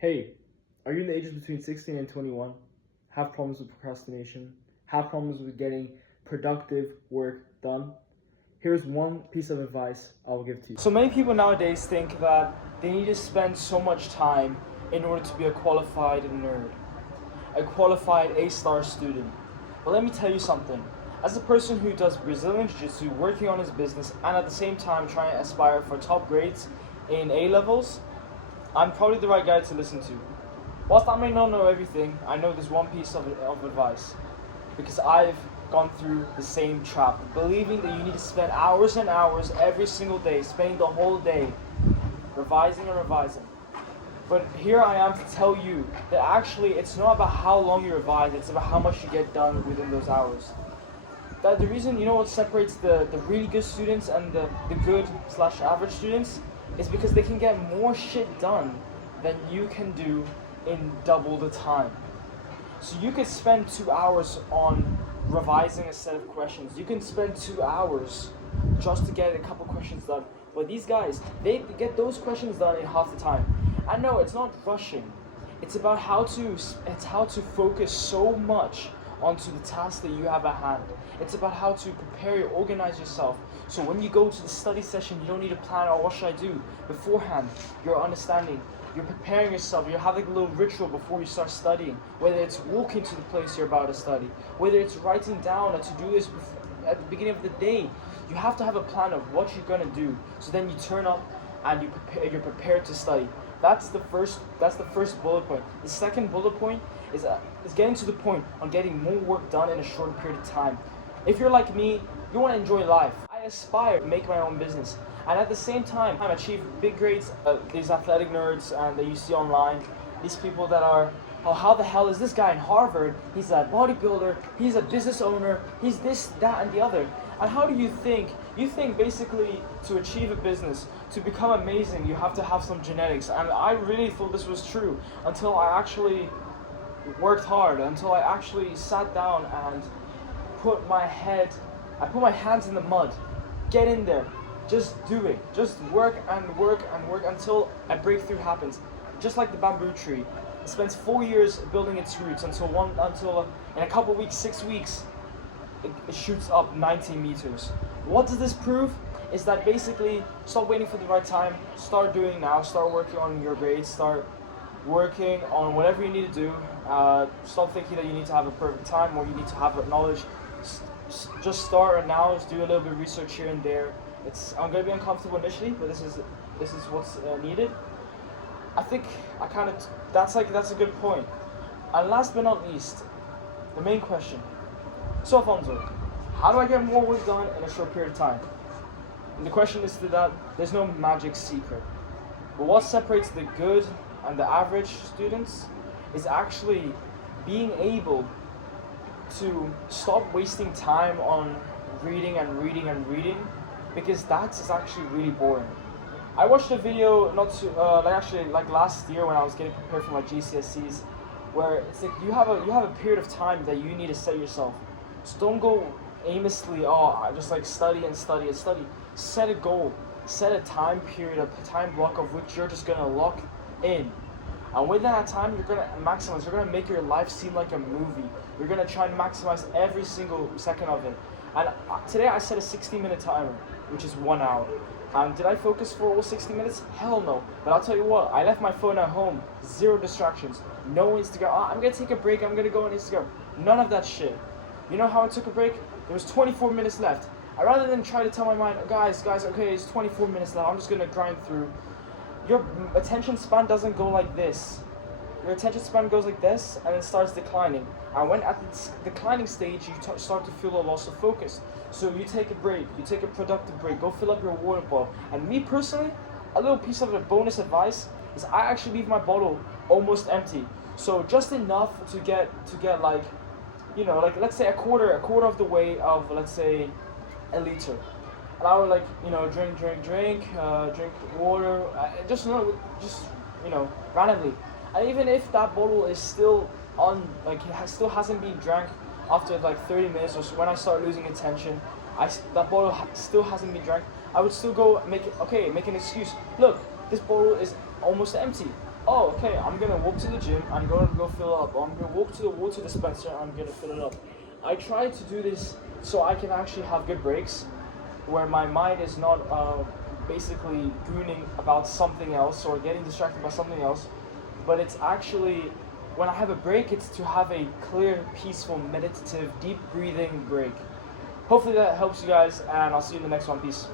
Hey, are you in the ages between 16 and 21? Have problems with procrastination? Have problems with getting productive work done? Here's one piece of advice I will give to you. So many people nowadays think that they need to spend so much time in order to be a qualified nerd, a qualified A-star student. But let me tell you something. As a person who does Brazilian Jiu-Jitsu, working on his business, and at the same time trying to aspire for top grades in A-levels, I'm probably the right guy to listen to. Whilst I may not know everything, I know there's one piece of advice. Because I've gone through the same trap, believing that you need to spend hours and hours every single day, spending the whole day revising and revising. But here I am to tell you that actually it's not about how long you revise, it's about how much you get done within those hours. That the reason, what separates the really good students and the good slash average students is because they can get more shit done than you can do in double the time. So you could spend 2 hours on revising a set of questions. You can spend 2 hours just to get a couple questions done. But these guys, they get those questions done in half the time. I know it's not rushing. It's about how to focus so much onto the task that you have at hand. It's about how to prepare you, organize yourself. So when you go to the study session, you don't need to plan, oh, what should I do? Beforehand, you're understanding. You're preparing yourself, you're having a little ritual before you start studying. Whether it's walking to the place you're about to study, whether it's writing down a to-do list at the beginning of the day. You have to have a plan of what you're gonna do. So then you turn up and you're prepared to study. That's the first bullet point. The second bullet point is getting to the point on getting more work done in a short period of time. If you're like me, you want to enjoy life. I aspire to make my own business, and at the same time, I achieve big grades. These athletic nerds that you see online, these people that are, oh, how the hell is this guy in Harvard? He's a bodybuilder, he's a business owner, he's this, that, and the other. And how do you think? You think basically to achieve a business, to become amazing, you have to have some genetics. And I really thought this was true until I actually worked hard, until I actually sat down and put my hands in the mud. Get in there. Just do it. Just work and work and work until a breakthrough happens. Just like the bamboo tree. It spends 4 years building its roots until in a couple weeks, 6 weeks, it shoots up 90 meters. What does this prove? Is that basically stop waiting for the right time, start doing now, start working on your grades, start working on whatever you need to do. Stop thinking that you need to have a perfect time or you need to have knowledge. Just start now, just do a little bit of research here and there. I'm gonna be uncomfortable initially, but this is what's needed. I think that's a good point. And last but not least, the main question. So Alfonso, how do I get more work done in a short period of time? And the question is that there's no magic secret. But what separates the good and the average students is actually being able to stop wasting time on reading and reading and reading, because that is actually really boring. I watched a video like last year when I was getting prepared for my GCSEs, where it's like you have a period of time that you need to set yourself. So don't go aimlessly, I just like study and study and study. Set a goal, set a time period, a time block of which you're just gonna lock in. And within that time, you're gonna maximize, you're gonna make your life seem like a movie. You're gonna try and maximize every single second of it. And today I set a 60-minute timer, which is 1 hour. Did I focus for all 60 minutes? Hell no. But I'll tell you what, I left my phone at home, 0 distractions, no Instagram. I'm gonna take a break, I'm gonna go on Instagram. None of that shit. You know how I took a break? There was 24 minutes left. Rather than try to tell my mind, guys, okay, it's 24 minutes left, I'm just gonna grind through. Your attention span doesn't go like this. Your attention span goes like this and it starts declining. And when at the declining stage, you start to feel a loss of focus. So you take a break, you take a productive break, go fill up your water bottle. And me personally, a little piece of bonus advice is I actually leave my bottle almost empty. So just enough to get like, like let's say a quarter of the way of, let's say, a liter. And I would drink water, just randomly. And even if that bottle is still still hasn't been drank after 30 minutes or so, when I start losing attention, that bottle still hasn't been drank, I would still go make an excuse. Look, this bottle is almost empty. oh, okay, I'm gonna walk to the gym, I'm gonna go fill it up, or I'm gonna walk to the water dispenser, and I'm gonna fill it up. I try to do this so I can actually have good breaks, where my mind is not basically gooning about something else or getting distracted by something else, but it's actually, when I have a break, it's to have a clear, peaceful, meditative, deep breathing break. Hopefully that helps you guys, and I'll see you in the next one. Peace.